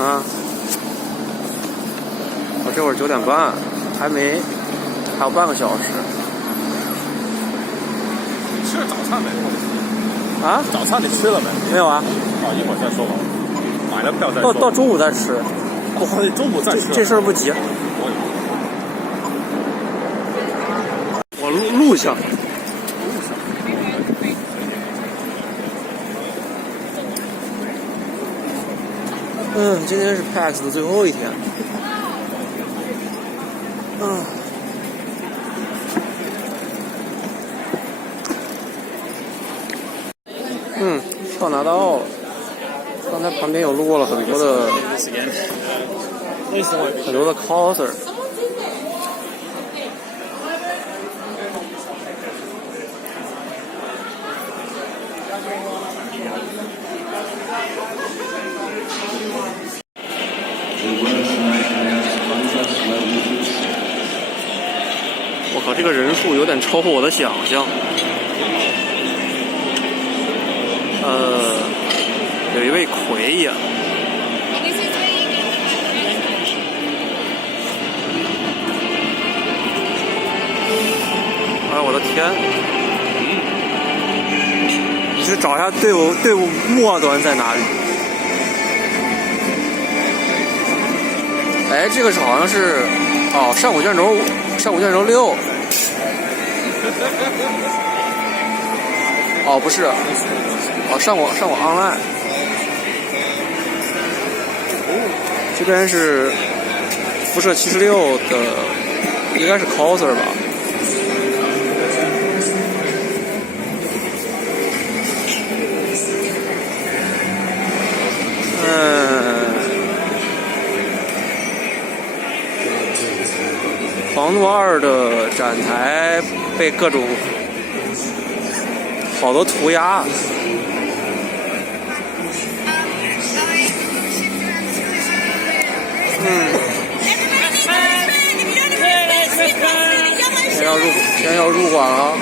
啊！我这会儿9点半，还有半个小时。你吃了早餐没？啊？早餐你吃了没？没有啊。一会儿再说吧。买了票再说。到中午再吃。哦，中午再吃。这事儿不急。我录下。今天是 PAX 的最后一天。票拿到了。刚才旁边有路过了很多的 coser。我靠，这个人数有点超乎我的想象。有一位魁爷。哎，我的天！你去找一下队伍末端在哪里？哎，这个是好像是上古卷轴6。不是，上古 online。这边是辐射76的，应该是 coser 吧。狂怒2的展台被各种好多涂鸦。先要入馆了。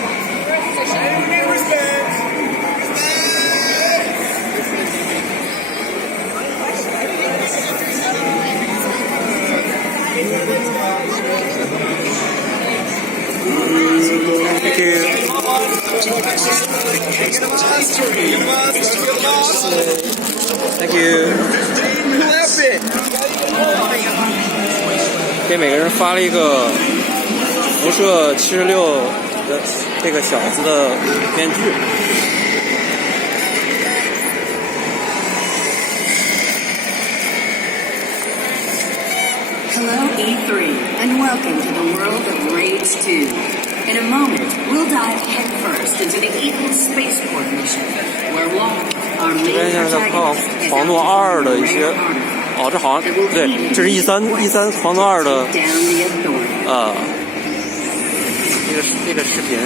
Thank you. Thank you. 给每个人发了一个辐射76的这个小子的面具。Hello, E3, and welcome to the world of Raids 2. In a moment, we'll dive headfirst into the Eagle Spaceport mission, where Walker, our main protagonist, is out to find the rare artifact. 这好像对，这是 E3狂怒2的那个视频。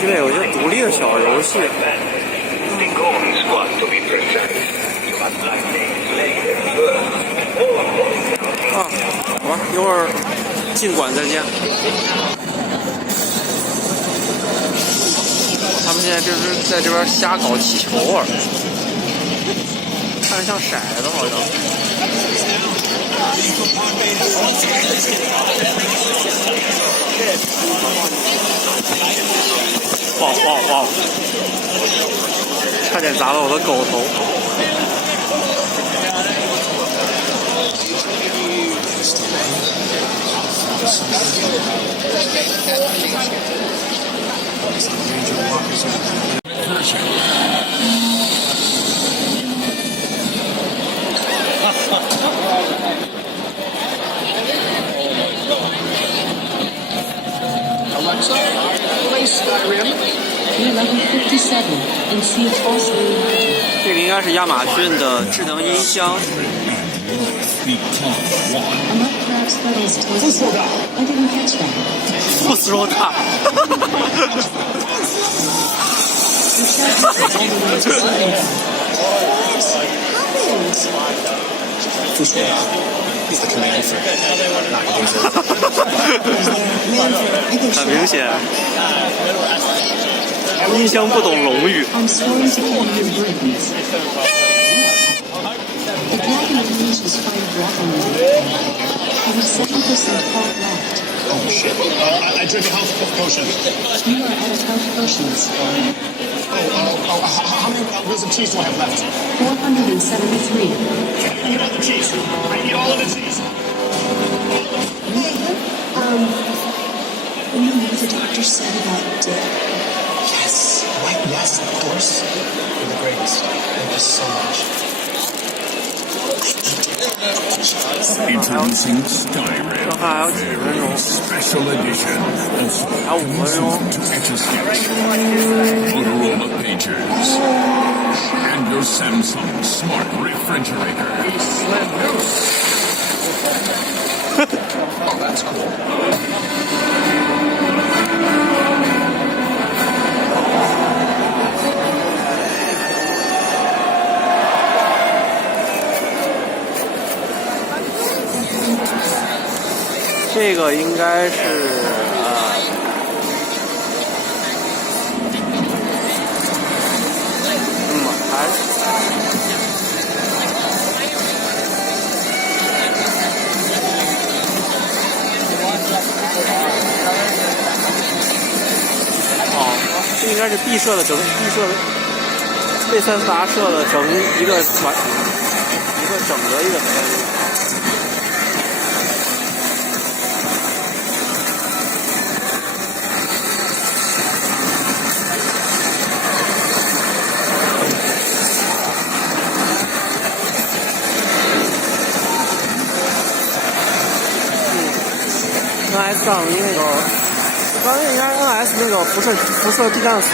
这边有一些独立的小游戏。好吧，一会儿进馆再见。他们现在就是在这边瞎搞气球玩，看着像骰子好像。哇！差点砸到我的狗头。Alexa, play Skyrim. Level 57 and see its awesome. 这个应该是亚马逊的智能音箱。不说大。I didn't catch that. 不说大。傅说的 ，He's the command for 哪个公司？很明显，音箱不懂龙语。 I'm sworn to keep your burdens. The dragon range was fired rapidly. I have 7% health left. Oh shit! I drank a health potion. You are out of health potions. How many wheels of cheese do I have left? 473. Eat all the cheese. I eat all of the cheese. You know what the doctor said about Dick? Yes. Right. Yes. Of course. You're the greatest. Thank you so much. Introducing Skyrim, 这还有几分钟？ special edition, also 还有5分钟。 to Etch-a-Sketch, Motorola Pages, and your Samsung Smart Refrigerator. Oh, that's cool. 这个应该是还这应该是毕设的贝塞斯达设的整一个整个一个片子。NS 上那个，刚才应该 NS 那个辐射避战所。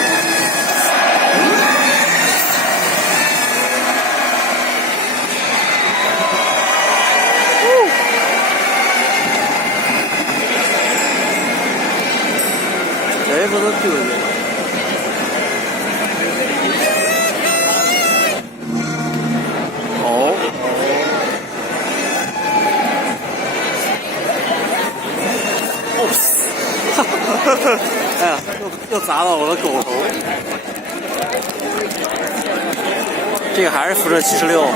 这不是丢的。哦。哎呀，又砸到我的狗头。这个还是辐射76。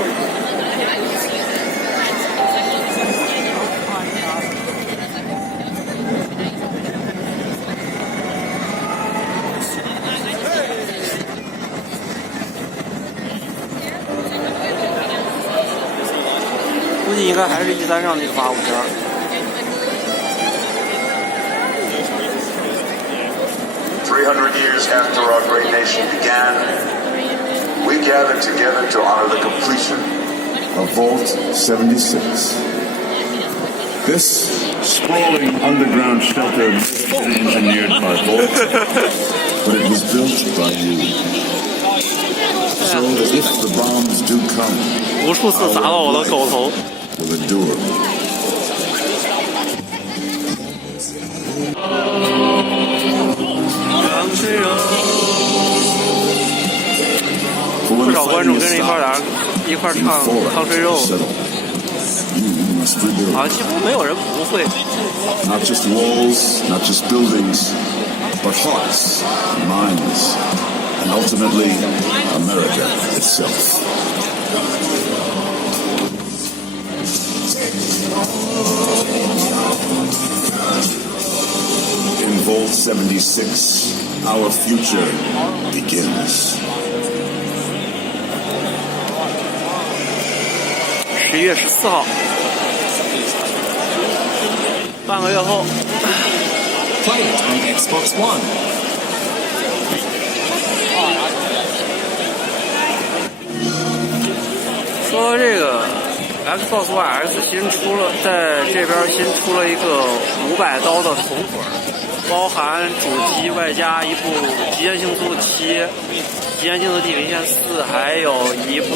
估计应该还是E3上那个85片。300 years after our great nation began, we gathered together to honor the completion of Vault 76. This sprawling underground shelter was engineered by Vault, but it was built by you. So that if the bombs do come, 无数次砸到我的狗头。 will endure. For 不 when 少 the 观众 fighting 跟 is 着一块 stopped 唱《 and 汤水肉》， settled, you must rebuild. 好像几乎没有人不会。 Not just walls, not just buildings, but hearts, minds, and ultimately America itself. In Vault 76, our future begins. 11月14号，半个月后。 Play it on Xbox One. 说这个 Xbox One X 在这边新出了一个500刀的重捆，包含主机外加一部《极限竞速7》《极限竞速地平线4》，还有一部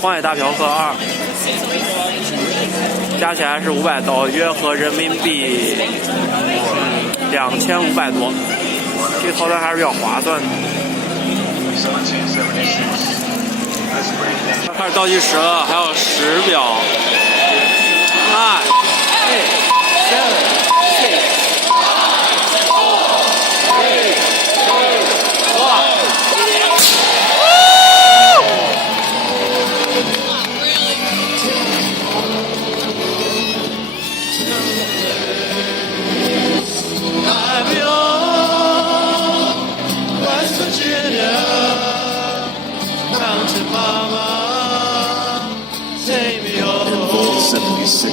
《荒野大嫖客2》，加起来是500刀，约合人民币2500多，这个套餐还是比较划算的。开始倒计时了，还有10秒。9, 8, 7,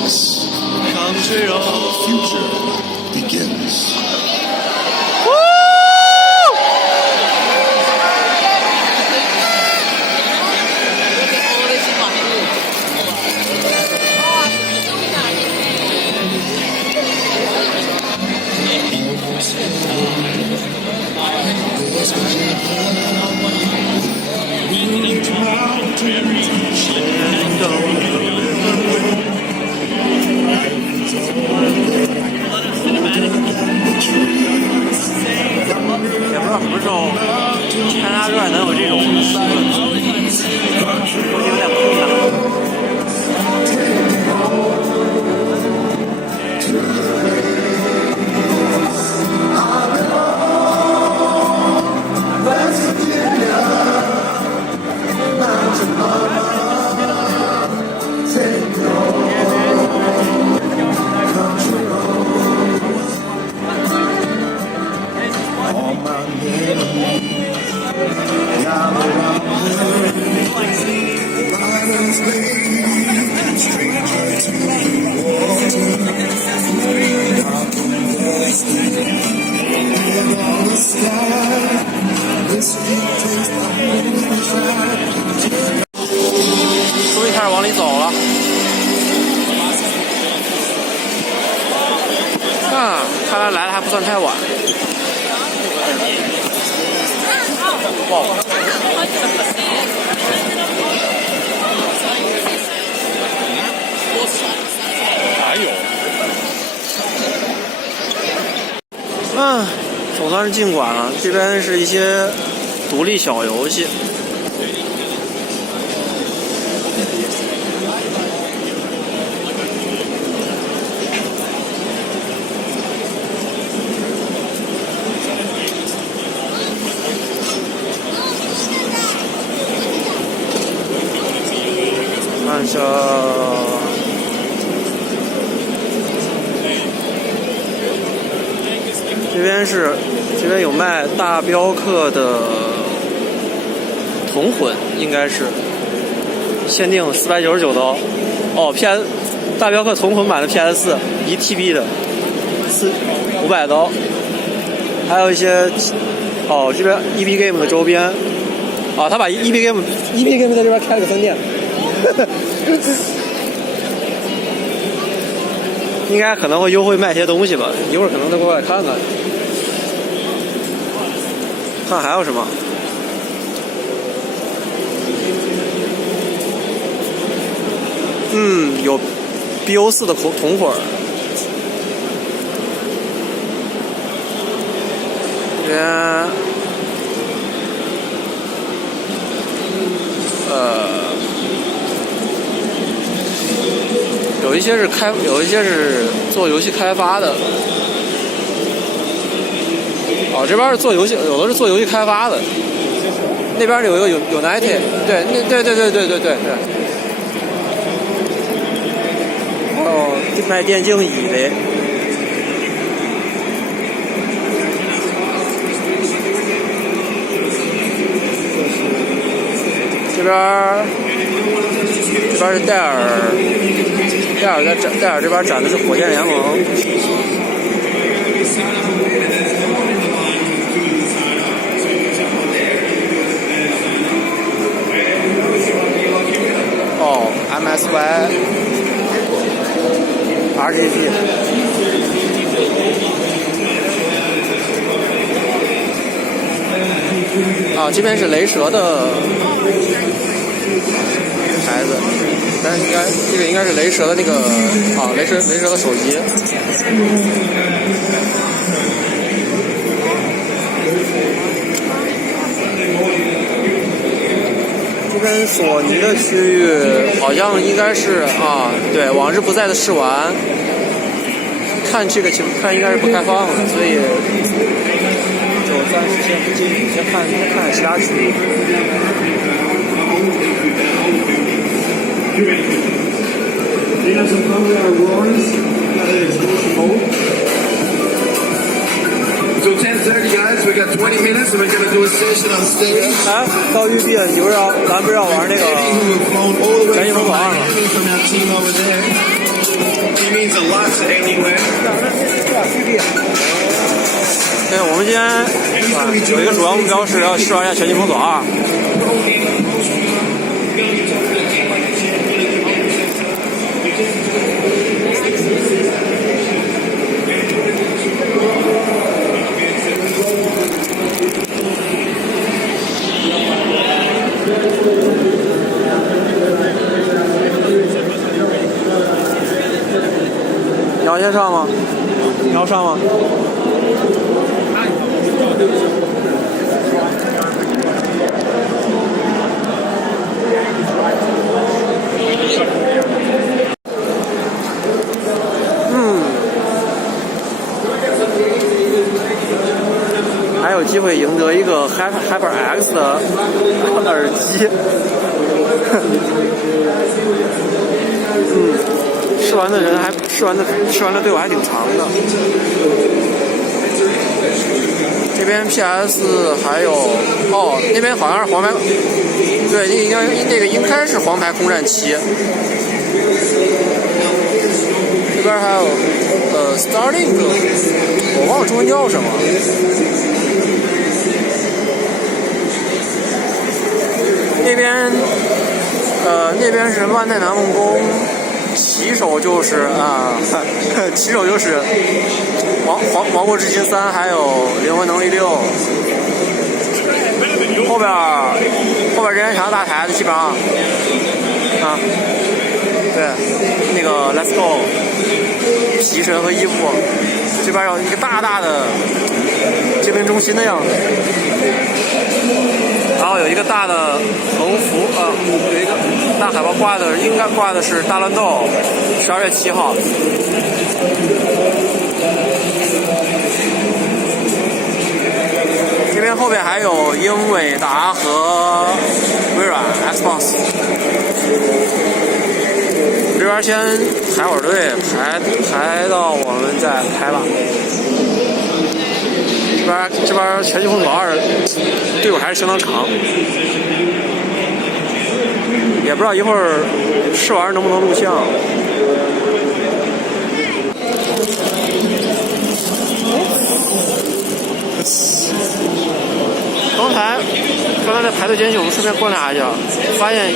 76, our future begins.终于开始往里走了。看来来的还不算太晚。哇！哪有？总算是进馆了。这边是一些独立小游戏。看一下，这边有卖大镖客的同魂，应该是限定499刀。哦大镖客同魂版的 PS4 1TB 的500刀，还有一些这边 EB Game 的周边。他把 EB Game 在这边开了个分店。应该可能会优惠卖些东西吧，一会儿可能再过来看看。看还有什么？有 BO4 的同伙。这边有一些是做游戏开发的。这边是做游戏，有的是做游戏开发的。那边有一个United，对。卖电竞椅的。这边是戴尔这边展的是火箭联盟。MSY RGB。这边是雷蛇的牌子，但是这个应该是雷蛇的那个雷蛇的手机。这边边索尼的区域好像应该是啊，对，往日不再的试玩。看这个看应该是不开放的，所以就暂时先不进去，先看其他区域。So 10:30, guys. We got 20 minutes, and we're gonna do a session on stage. 哎，高玉碧，你不是要咱不是要玩那个全境封锁2吗？ From that team over there. He means a lot to anyway. 对，我们今天有一个主要目标是要试玩一下全境封锁2。你要先上吗？你要上吗？还有机会赢得一个 HyperX 的耳机。试玩的人还试玩的队伍还挺长的。这边 PS 还有那边好像是黄牌，对，那个应该是黄牌空战7。这边还有Starlink， 我忘了中文叫什么。那边是万代南梦宫。骑手就是王国之心3，还有灵魂能力6。后边人员墙大台的基本上对，那个 Let's Go 皮神和衣服，这边有一个大大的精灵中心的样子。然后有一个大的横幅，有一个大海报挂的，应该挂的是大乱斗，12月7号。这边后边还有英伟达和微软 Xbox。这边先排会儿队，排到我们再开吧。这边全境封锁2队伍还是相当长，也不知道一会儿试玩能不能录像。刚才在排队间隙，我们顺便观察一下，发现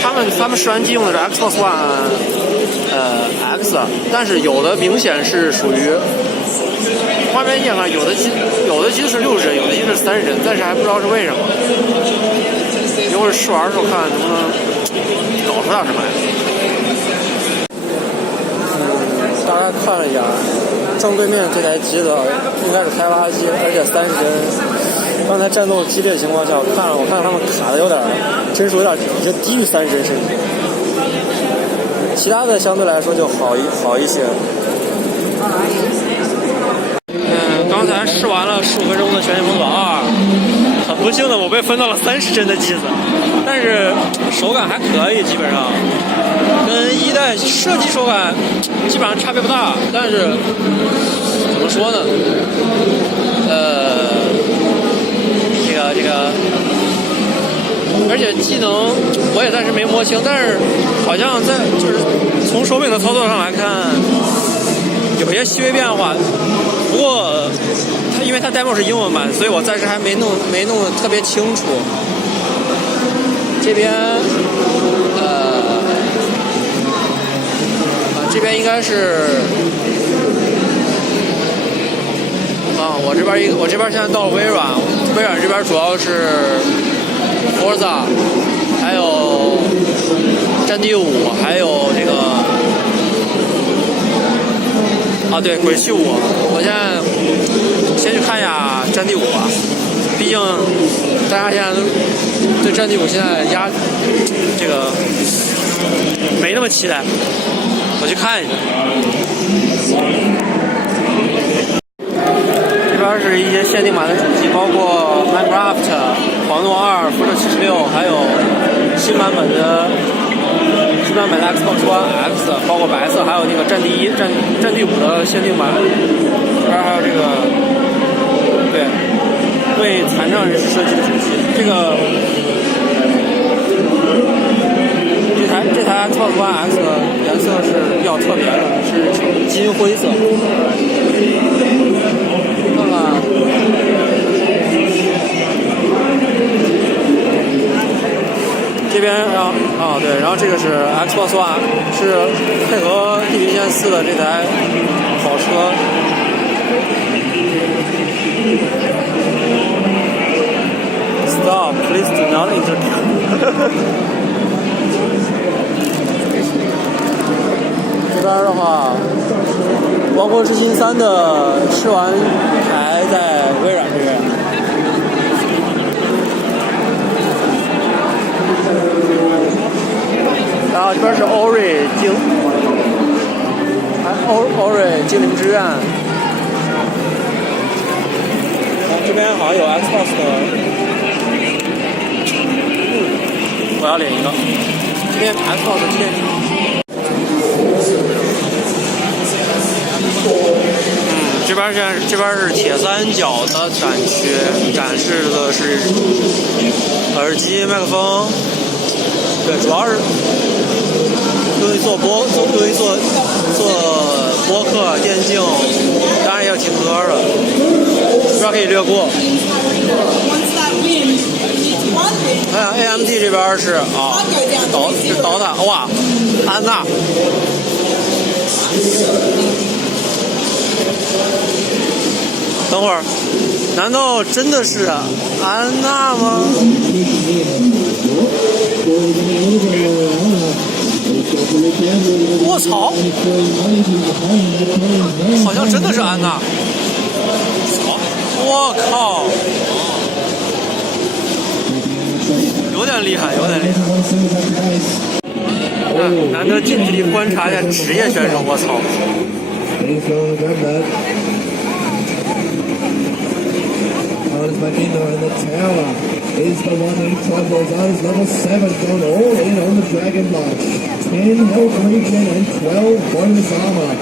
他们试玩机用的是 Xbox One X， 但是有的明显是属于画面页面，有的机是60帧，有的机是30帧，但是还不知道是为什么。一会儿试玩的时候看能不能搞出点什么来。大家看了一下，正对面这台机子应该是开发机，而且30帧。刚才战斗激烈的情况下，我看他们卡的有点帧数有点已经低于30帧甚至。其他的相对来说就好一些。刚才试完了15分钟的全境封锁2，很不幸的我被分到了30帧的机子，但是手感还可以，基本上跟1代设计手感基本上差别不大，但是怎么说呢？这个，而且技能我也暂时没摸清，但是好像就是从手柄的操作上来看，有些细微变化。不过因为它 demo 是英文版，所以我暂时还没弄得特别清楚。这边这边应该是我这边现在到了微软这边主要是 Forza， 还有战地5，还有这个对，鬼泣5。我现在先去看一下战地5吧，毕竟大家现在对战地5现在没那么期待，我去看一下。这边是一些限定版的主机，包括 Minecraft、黄诺2、辐射76，还有新版本的 Xbox One X， 包括白色，还有那个战地1、战地5的限定版。这边还有这个，对，为残障人士设计的主机。这台 Xbox One X 的颜色是比较特别的，是呈金灰色。看看，这边对，然后这个是 Xbox One， 是配合地平线4的这台跑车。Stop! Please do not interfere. 这边的话，《王国之心3》的试玩台在微软这边。然后这边是 Ori 精灵之刃。这边好像有 Xbox 的，我要领一个。这边 Xbox 的纪念品。这边是铁三角的展区，展示的是耳机、麦克风，对，主要是用于做播客、电竞，当然也有听歌的，这边可以略过。AMD 这边是导弹，哇，安娜。等会儿，难道真的是安娜吗？我操！好像真的是安娜。我靠！有点厉害，有点厉害。难得近距离观察一下职业选手，我操！Magino in the tower is the one who toggles on level 7, going all in on the Dragon Blood. 10 health regen and 12 bonus armor.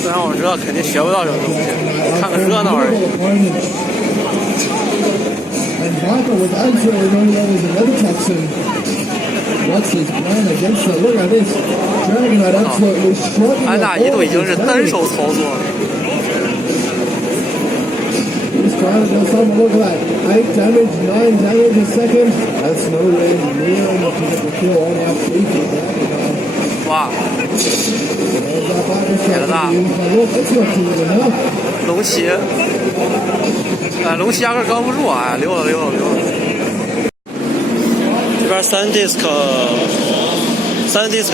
虽然我知道肯定学不到这种东西，看个热闹而已。And Michael was absolutely running there was another toxin. What's his plan against it? Look at this. Dragonite absolutely striking. 安娜一度已经是单手操作了。Trying to do something, look at that. 8 damage, 9 damage a second. That's nowhere near enough to get the kill on our people. 哇！铁了大！龙骑，龙骑压根刚不住啊！溜了。这边3 disc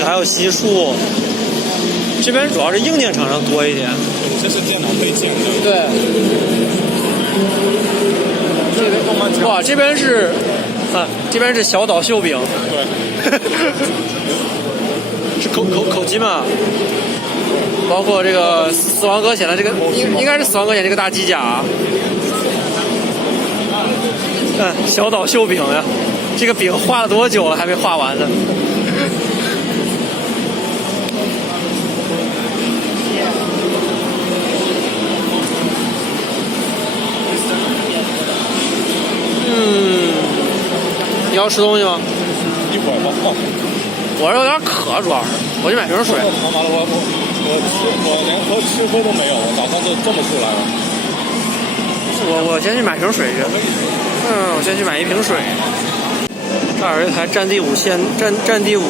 还有悉数。这边主要是硬件厂商多一点。这是电脑配件的。对。哇，这边是小岛秀饼，对，是口机嘛，包括这个死亡搁浅的这个，应该是死亡搁浅这个大机甲，小岛秀饼呀，这个饼画了多久了还没画完呢？你要吃东西吗？一会儿吧。我有点渴，主要是，我去买瓶水。他妈的，我连喝吃喝都没有，我早上就这么出来了。我先去买瓶水去。我先去买一瓶水。这儿有一台战地5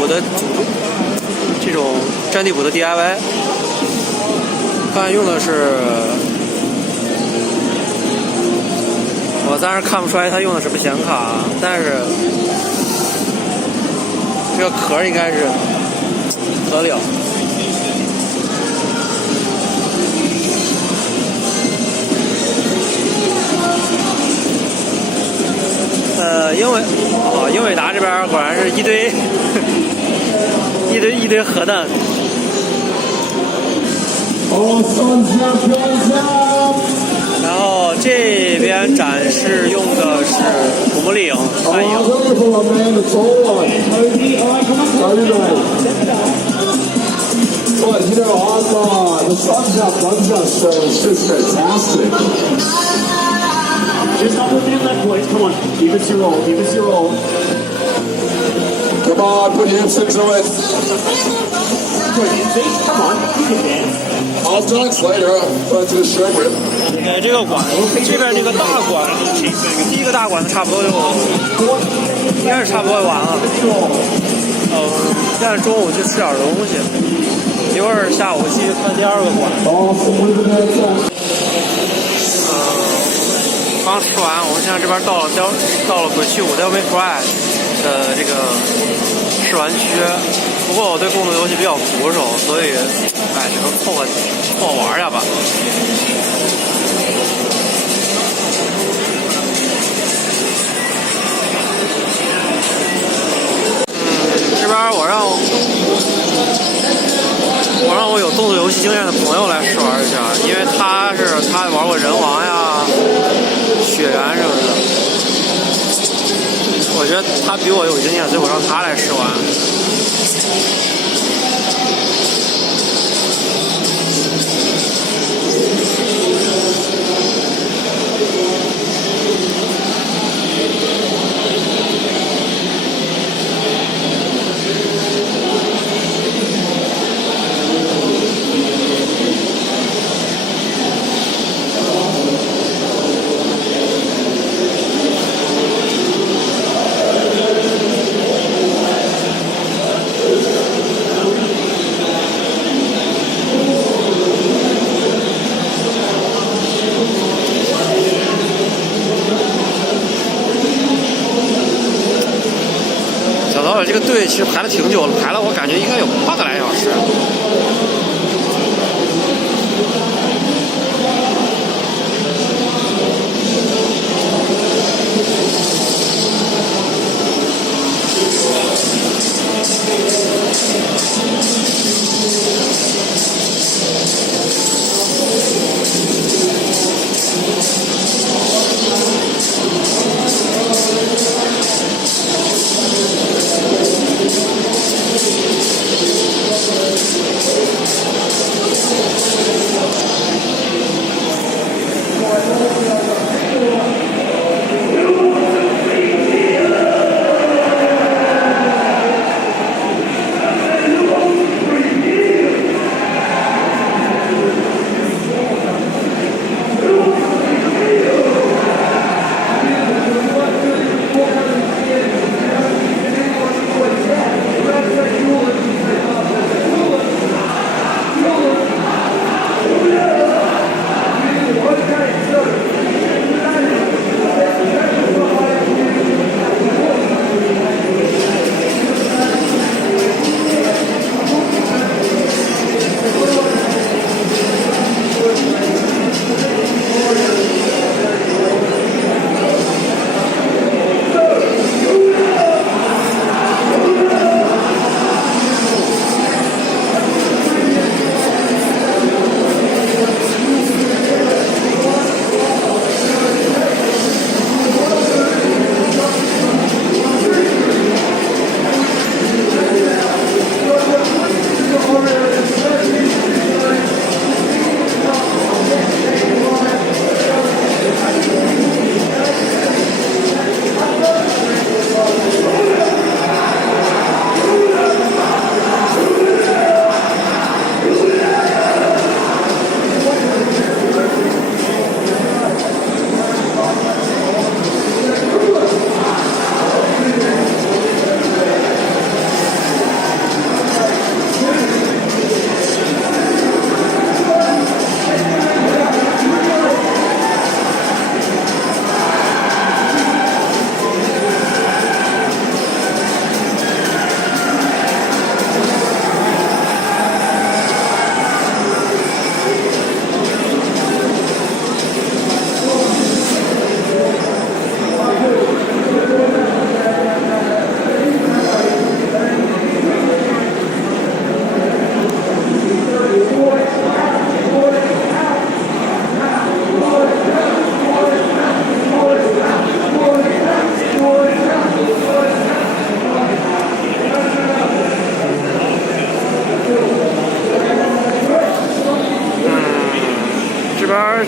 的这种战地5的 DIY， 看用的是。我暂时看不出来它用的什么显卡，但是这个壳应该是不得了。英伟达这边果然是一堆堆核弹。然后这边展示用的是古墓丽影幻影。But you know, the sun's out, buns out, so it's just fantastic. Just up with me in that voice. Come on, give us your roll. Give us your roll. Come on, put your hips into it. Come on, you can dance. I'll dance later. Right to the shrimp rib. 这个馆，这边这个大馆，第一个大馆子差不多就应该是差不多完了。现在中午去吃点东西，一会儿下午继续看第二个馆。刚吃完，我们现在这边到了鬼泣5 Devil May Cry 的这个试玩区。不过我对动作游戏比较苦手，所以只能凑合玩一下吧。这边我让我有动作游戏经验的朋友来试玩一下，因为他玩过人王呀、血缘什么的，我觉得他比我有经验，所以我让他来试玩。这个队其实排了挺久了，排了我感觉应该有8个来小时。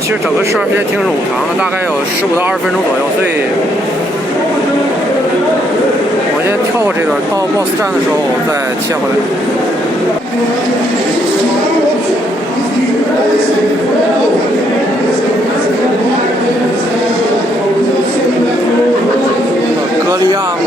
其实整个试玩时间挺长的，大概有15到20分钟左右，所以我先跳过这段，到 BOSS 战的时候我再切回来。格利亚。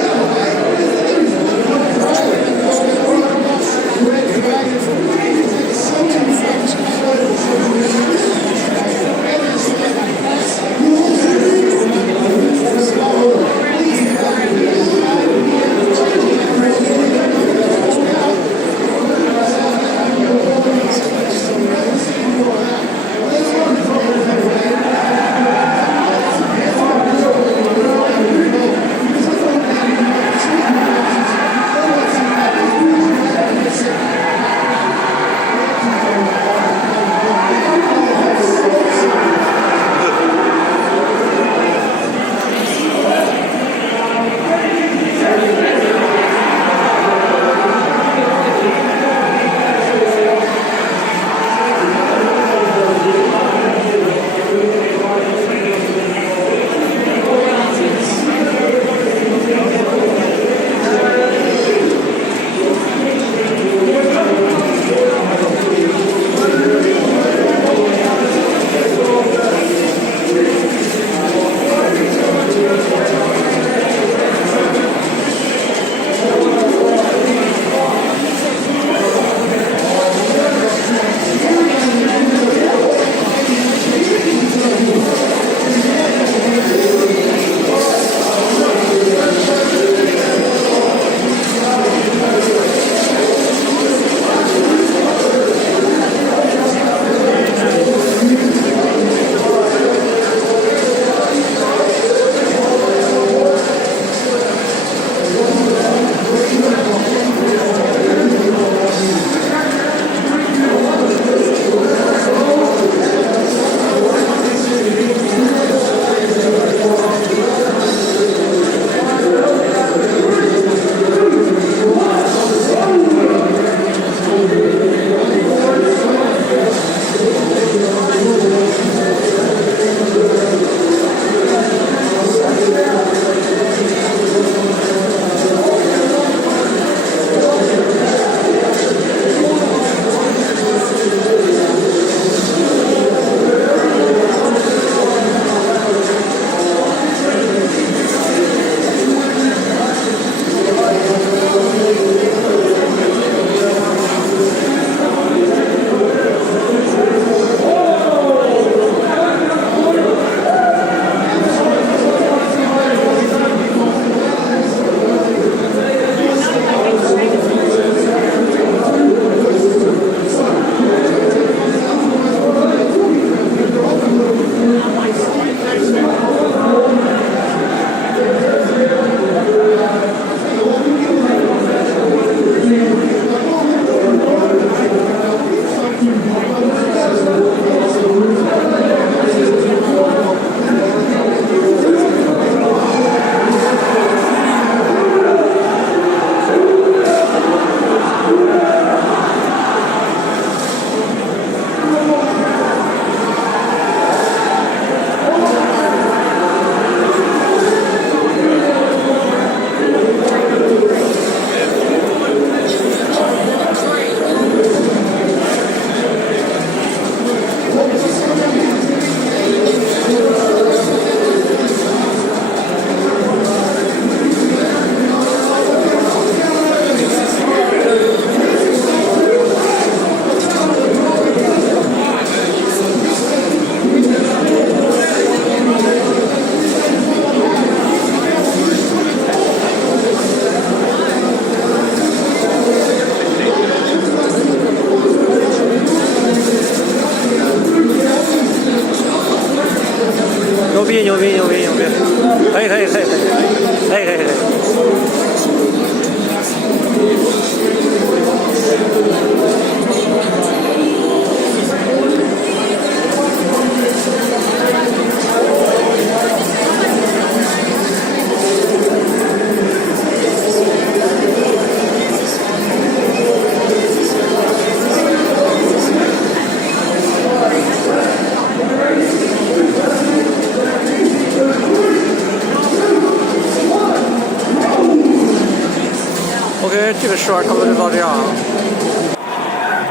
试玩差不多就到这样了。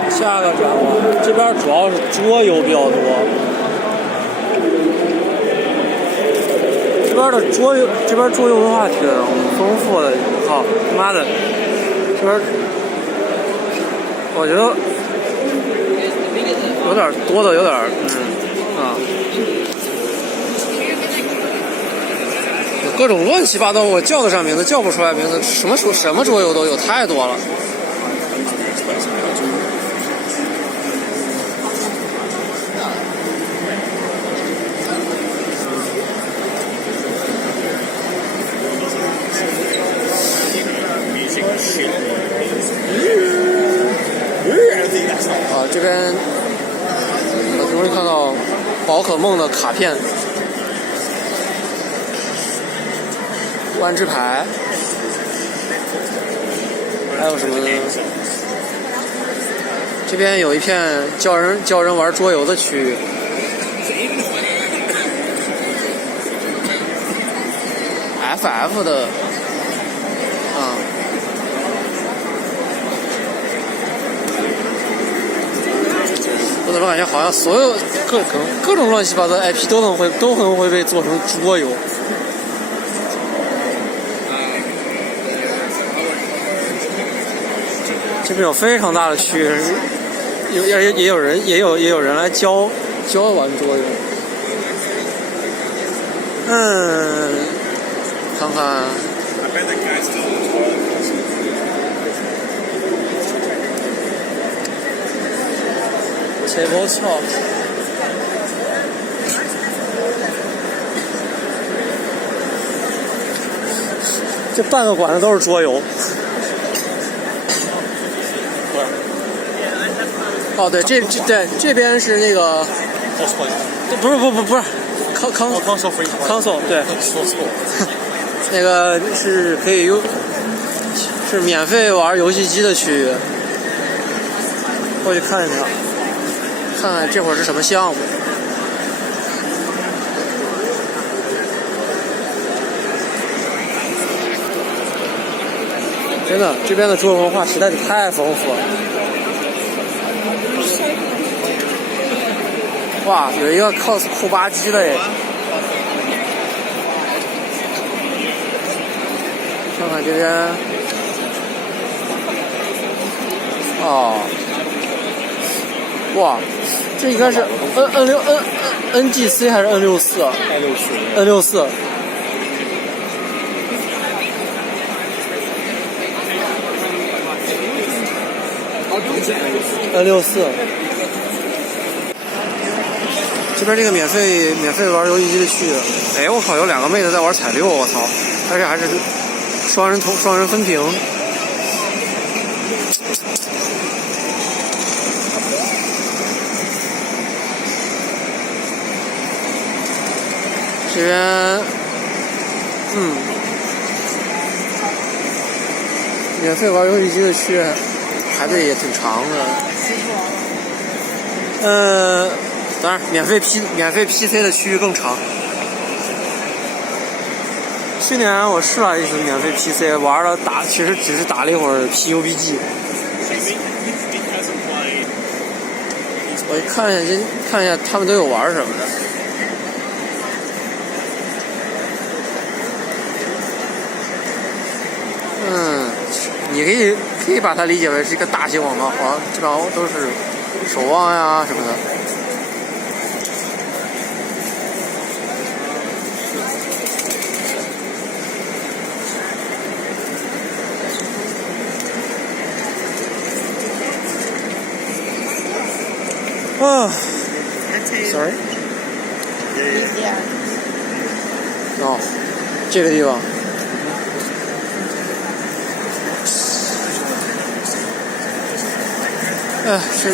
下个展馆这边主要是桌游比较多，这边桌游文化挺丰富的。靠，妈的，这边我觉得有点多的，有点有各种乱七八糟，我叫得上名字，叫不出来名字，什么桌游都有，太多了。这边我终于看到宝可梦的卡片、万智牌，还有什么呢？这边有一片教人玩桌游的区域。FF 的，我怎么感觉好像所有各种乱七八糟的 IP 都很会被做成桌游。这边有非常大的区域，也有人来教玩桌游。看看。Table Talk， 这半个馆子都是桌游。哦，对，这边是那个，不是，console，对，说错，那个是可以是免费玩游戏机的区域，过去看一下。看看这会儿是什么项目？真的，这边的桌游文化实在是太丰富了。哇，有一个 cos 库巴基的耶！看看这边，哦，哇！这应该是 NGC 还是 N64 啊 ？N64。N64。这边这个免费玩游戏机的区域，哎，我靠，有2个妹子在玩彩六，我操！而且还是双人分屏。这边，免费玩游戏机的区排队也挺长的。当然，免费 PC 的区域更长。去年我试了一次免费 PC， 玩了其实只是打了一会儿 PUBG。我看一下他们都有玩什么的。你可以把它理解为是一个大型网吧，基本上都是守望呀什么的。Sorry。哦，这个地方。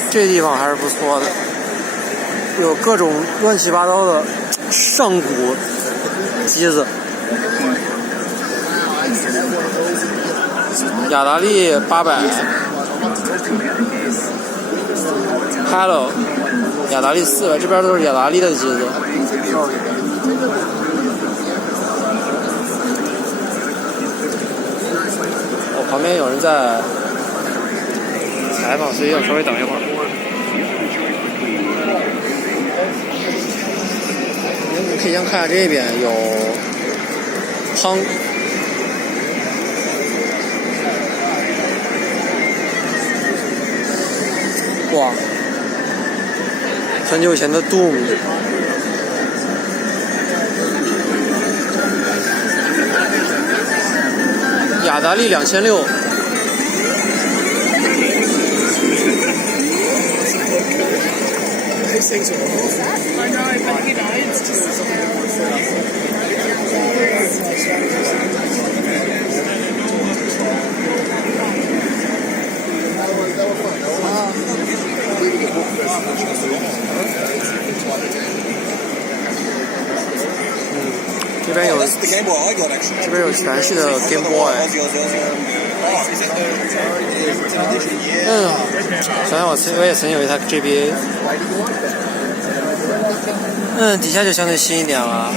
这地方还是不错的，有各种乱七八糟的上古机子。雅达利800 ，Hello， 雅达利400，这边都是雅达利的机子。旁边有人在采访，所以要稍微等一会儿。我们可以先看看这边有汤，哇，很久以前的 Doom。雅达利2600。这边有全系的 Game Boy。想想我也曾经有一台 GBA。底下就相对新一点了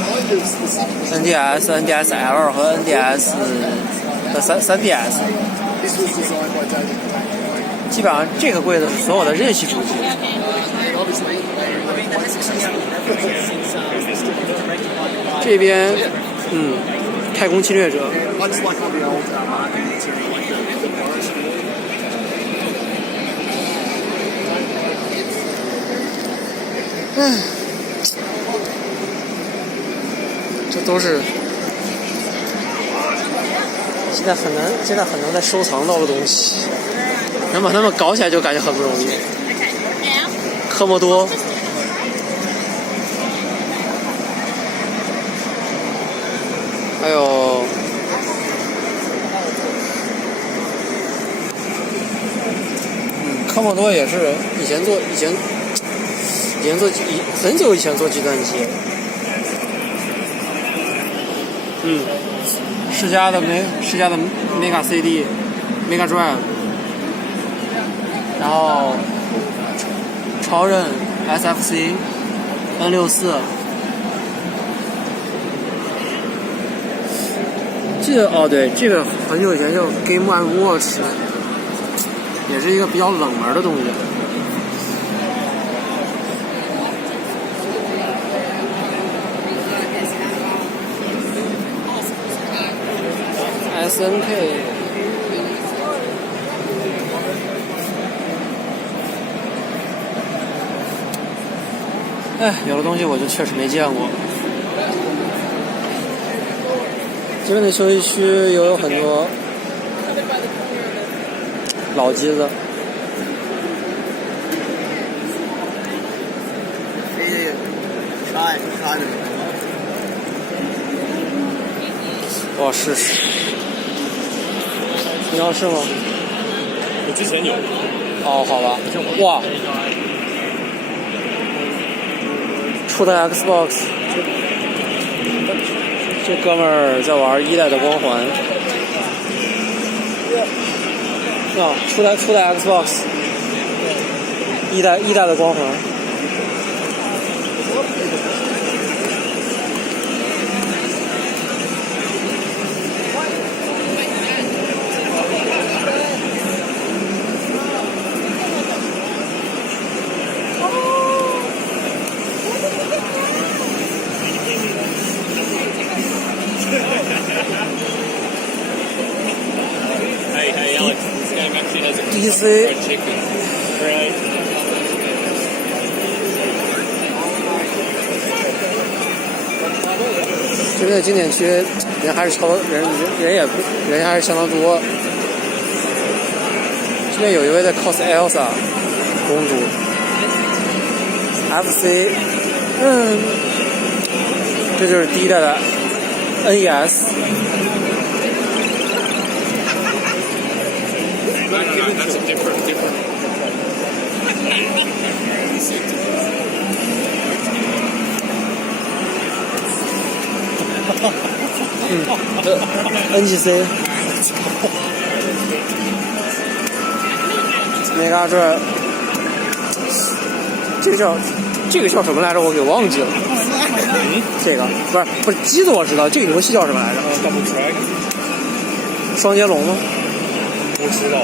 ，NDS、NDSL 和 NDS 的3DS。基本上这个柜子是所有的日系主机。这边，太空侵略者。这都是现在很难再收藏到的东西，能把它们搞起来就感觉很不容易。科莫多。还有科莫多也是以前很久以前做计算机。世嘉的 Mega CD、Mega Drive， 然后超任 SFC、N64。对，这个很久以前叫 Game & Watch， 也是一个比较冷门的东西。SNK， 有的东西我就确实没见过。这边的休息区也有很多老机子。哇，试试。你要试吗？我之前有。哦，好吧。哇，出的 Xbox， 这哥们儿在玩1代的光环。出的 Xbox， 一代的光环。Hey, Alex, this game actually has a DC fried chicken. Right. 这边的经典区人还是人还是相当多。这边有一位在 cos Elsa 公主 ，FC， 这就是第1代的 NES。That's a different. NGC Mega Drive， 这个叫什么来着？我给忘记了。这个不是机子我知道，这个游戏叫什么来着？Double Dragon。双截龙吗？不知道。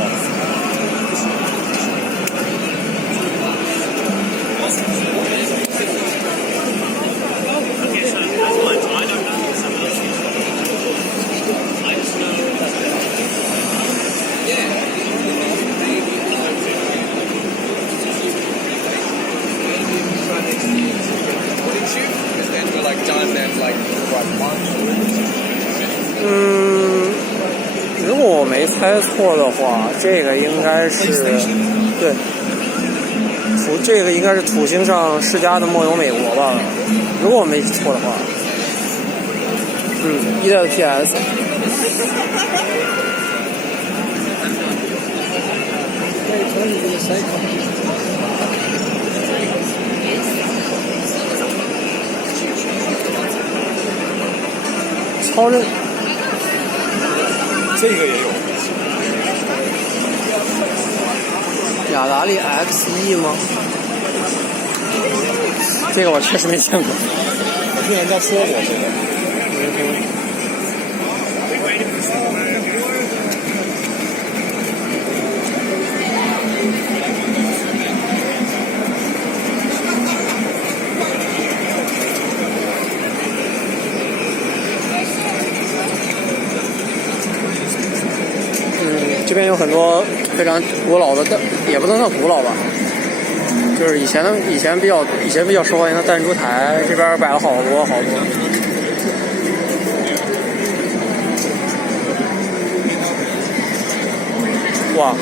猜错的话，这个应该是对。这个应该是土星上世家的梦游美国吧，如果我没记错的话。一代的 PS。超人，这个也有。雅达利 XE 吗？这个我确实没见过，我听人家说过这个。这边有很多非常古老的，也不能算古老吧，就是以前比较受欢迎的弹珠台，这边摆了好多。哇，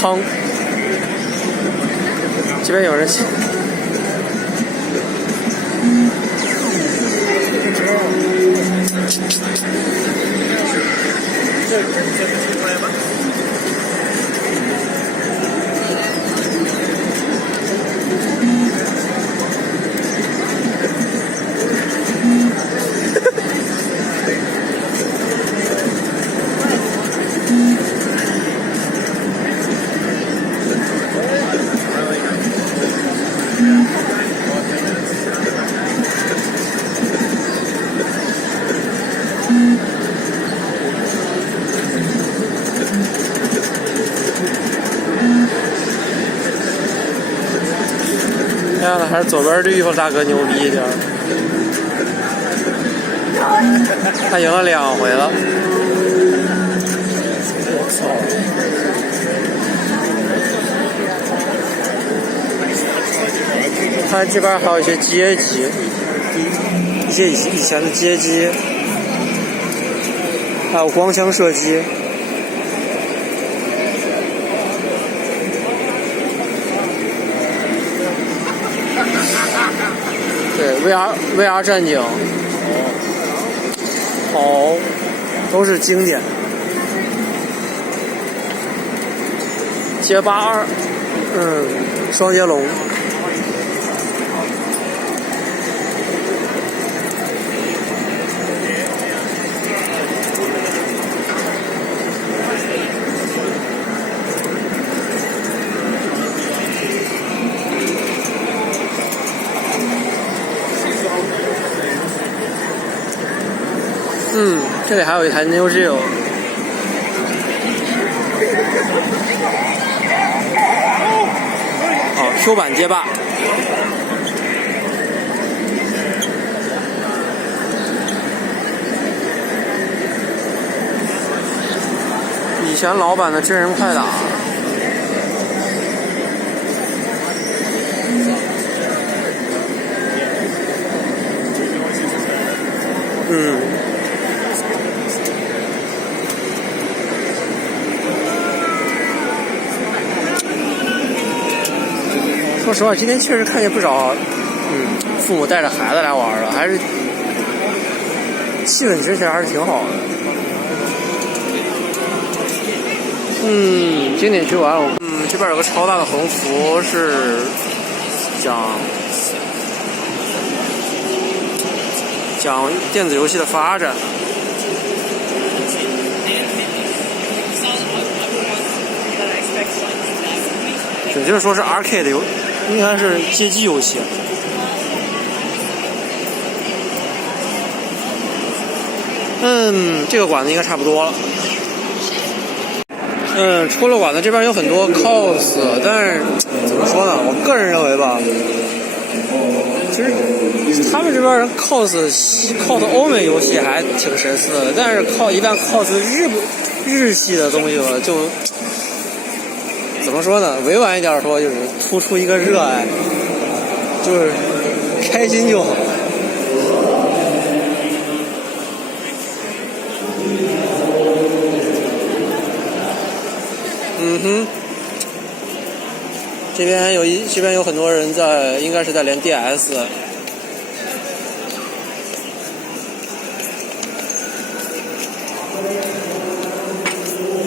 汤，这边有人写。还是左边绿头大哥牛逼一点，他赢了2回了。我操！他这边还有一些阶级，一些以前的街机，还有光枪射击。对 VR 战警，好，都是经典。街霸2，双截龙。这里还有一台 Neo Geo。Q 版街霸。以前老版的真人快打。说实话，今天确实看见不少，父母带着孩子来玩了，还是气氛之前还是挺好的。经典区完了，这边有个超大的横幅，是讲电子游戏的发展。准确说是 arcade 游，应该是街机游戏。这个馆子应该差不多了。出了馆子这边有很多 cos， 但是怎么说呢？我个人认为吧，其实他们这边人 cos 欧美游戏还挺神似的，但是一旦 cos 日系的东西了，就怎么说呢？委婉一点说，就是突出一个热爱，就是开心就好。嗯哼，这边有很多人在，应该是在练 DS。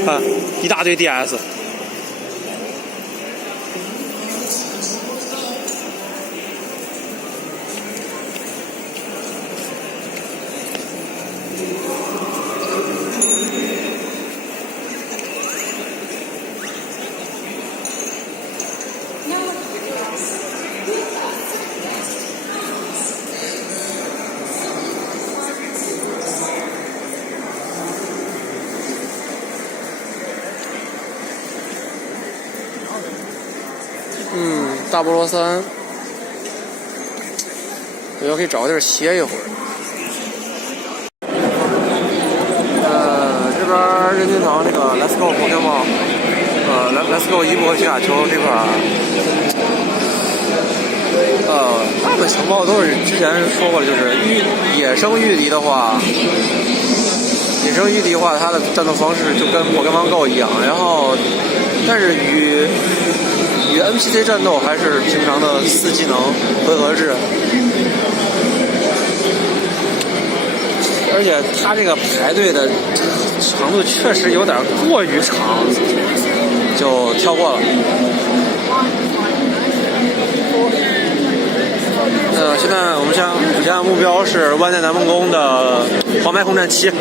看，一大堆 DS。大菠萝3，我要可以找个地儿歇一会儿。这边任天堂这个 Let's Go Pokemon，Let's Go 伊布和皮卡丘这块儿，大部分情报都是之前说过的，就是野生御敌的话，它的战斗方式就跟 Pokemon Go 一样，然后但是与 NPC 战斗还是平常的4技能回合制，而且它这个排队的长度确实有点过于长，就跳过了。现在我们现在目标是万代南梦宫的黄牌空战7。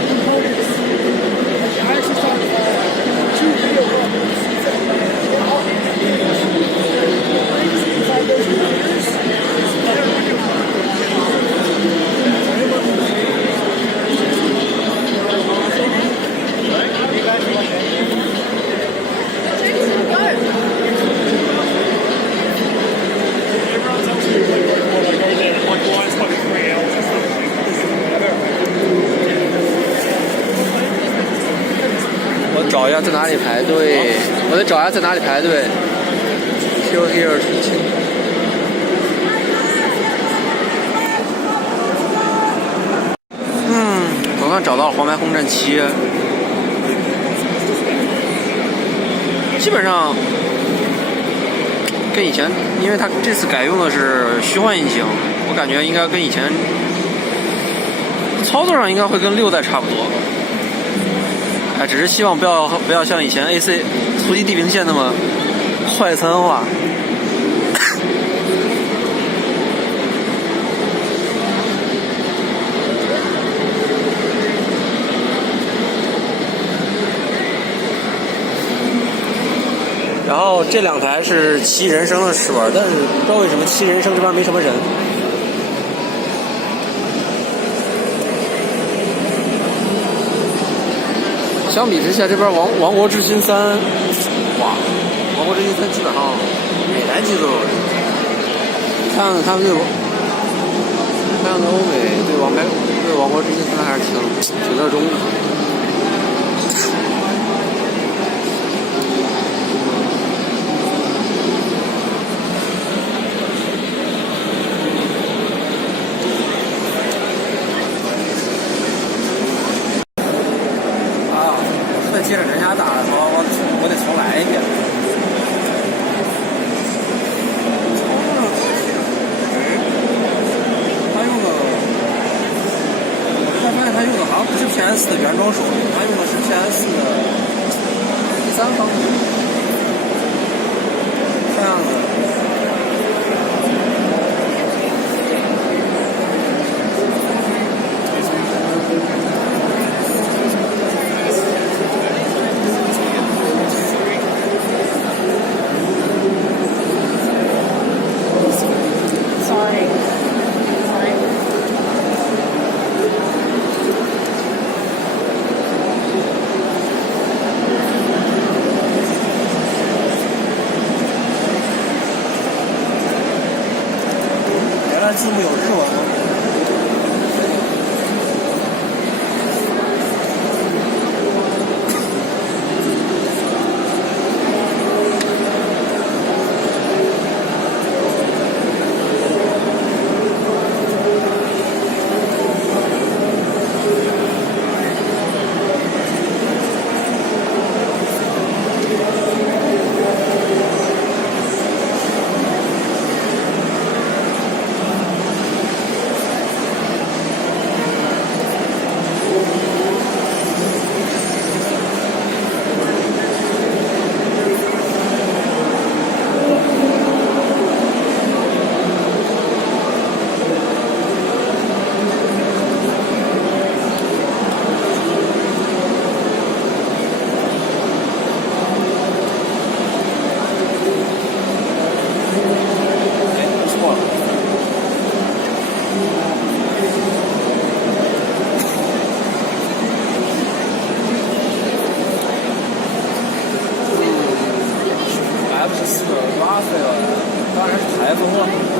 找一下在哪里排队，我得找一下在哪里排队。Here 是清。总算找到了黄牌空战7。基本上跟以前，因为它这次改用的是虚幻引擎，我感觉应该跟以前操作上应该会跟6代差不多。只是希望不要像以前 AC 突击地平线那么快餐化。然后这2台是骑人生的试玩，但是不知道为什么骑人生这边没什么人。相比之下，这边王国之心3，哇，王国之心3基本上每台机都有人。看样子他们欧美对王国之心3还是挺热衷的。接着人家打的时候，我得重来一遍。他发现他用的好像不是 PS 的原装手柄，他用的是 PS 的第3方面。这样子。字幕有日文吗？ iPhone 吗？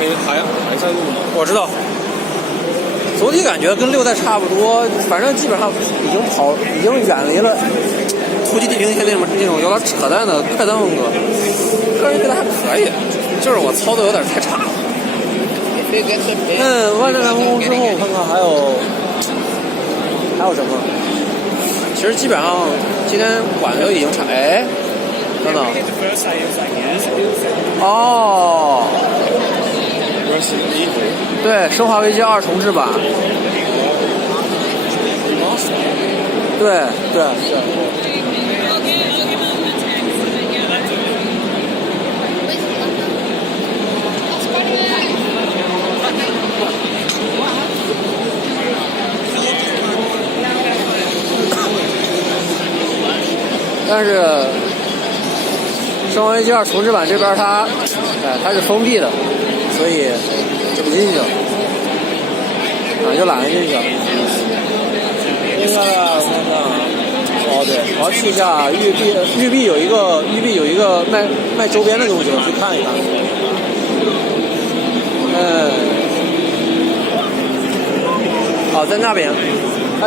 没还山路呢。我知道。总体感觉跟6代差不多，反正基本上已经远离了突击地平线那种有点扯淡的快餐风格。个人觉得还可以，就是我操作有点太差了。万代南风之后，我看看还有什么？其实基本上今天晚上就已经查，哎，等等，哦，对，《生化危机2》重置版，对。但是《生化危机2》重置版这边它是封闭的，所以就不进去了，就懒得进去了。接下来我看看，哦对，我要去一下育碧有一个卖周边的东西，我去看一看。在那边，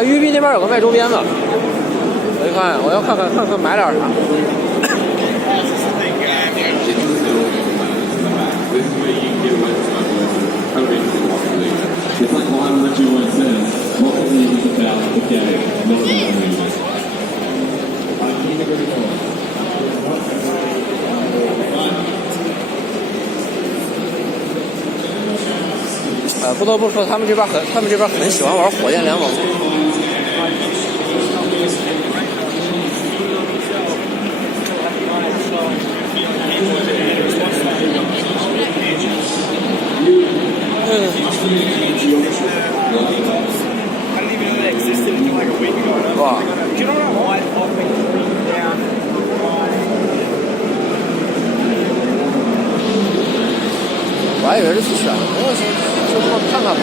育碧那边有个卖周边的。我要看看买点啥。不得不说，他们这边很喜欢玩火箭联盟。哇！我还以为是自选的，就这么看看吧。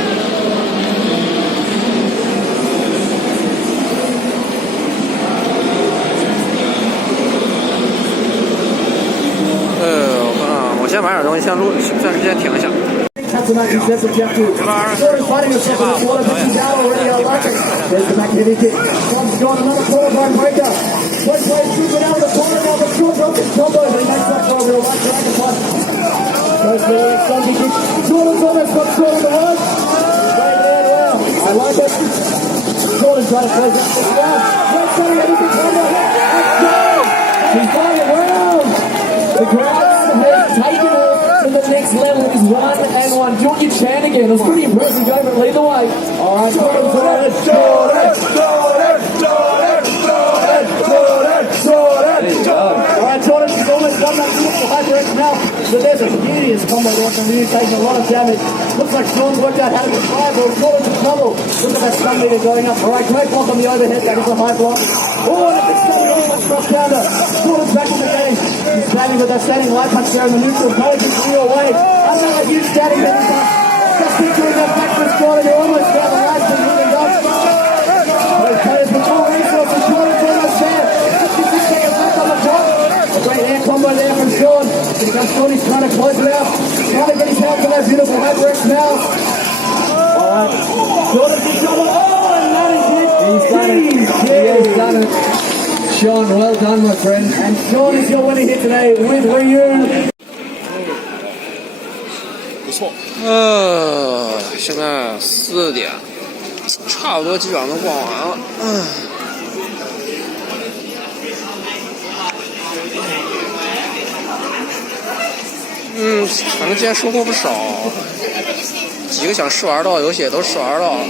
我先买点东西，先录，暂时先停一下。Tonight, he's just objective. Jordan fighting himself in the corner, but he's out already. I like it. There's the back heavy kick. Trump's got another corner by breaker. Both ways through it out of the corner now, but Trump broken combo. He makes that for a real match. Goes for the Sunday kick. Jordan's almost got short on the run. Great man, well. I like it. Jordan trying to close up this round. Red Sunday, heavy kick combo. Let's go! He's got it round. The crowd has taken it to the next level. He's 1-1. Do you want your chant again? It was pretty impressive. Go, but lead the way. All right, Jordan. All right, Jordan, he's almost done that beautiful HyperX now. But there's a hideous combo there from you, taking a lot of damage. Looks like Sean's worked out how to survive, but Jordan's in trouble. Look at that stun meter going up. All right, great block on the overhead. That is a high block. Oh, and it's stun meter almost cross counter. Jordan's back in the game. He's standing with that standing light punch there in the neutral. College's real away. Another huge standing heavy punch. Just picturing that back to Jordan. You're almost down the last thing he can do. Those players with more resources. Jordan's almost there. 56 seconds left on the clock. A great air combo there from Sean. Here comes Sean. He's trying to close it out. Trying to get his hands on that beautiful HyperX now. Alright. Jordan's in trouble. Oh, and that is it. He's done it. He's done it. Sean, well done, my friend. And Sean is your winner here today with Ryu. 不错。现在4点，差不多基本上都逛完了。反正今天收获不少，几个想试玩到的游戏也都试玩到了。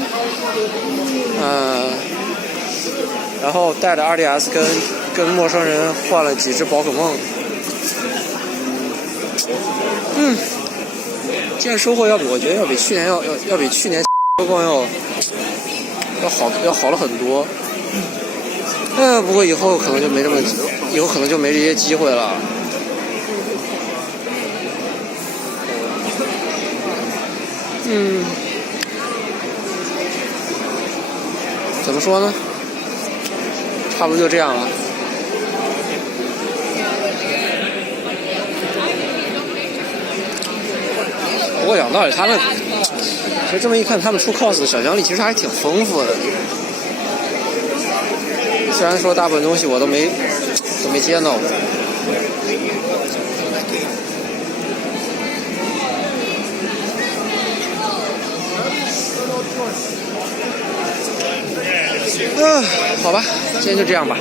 然后带着 2DS 跟陌生人换了几只宝可梦。今天收获我觉得要比去年要比去年光要好了很多。不过以后可能就没这些机会了。怎么说呢？差不多就这样了。不过讲道理，他们其实这么一看，他们出 cos 的想象力其实还挺丰富的。虽然说大部分东西我都没见到过。好吧，今天就这样吧。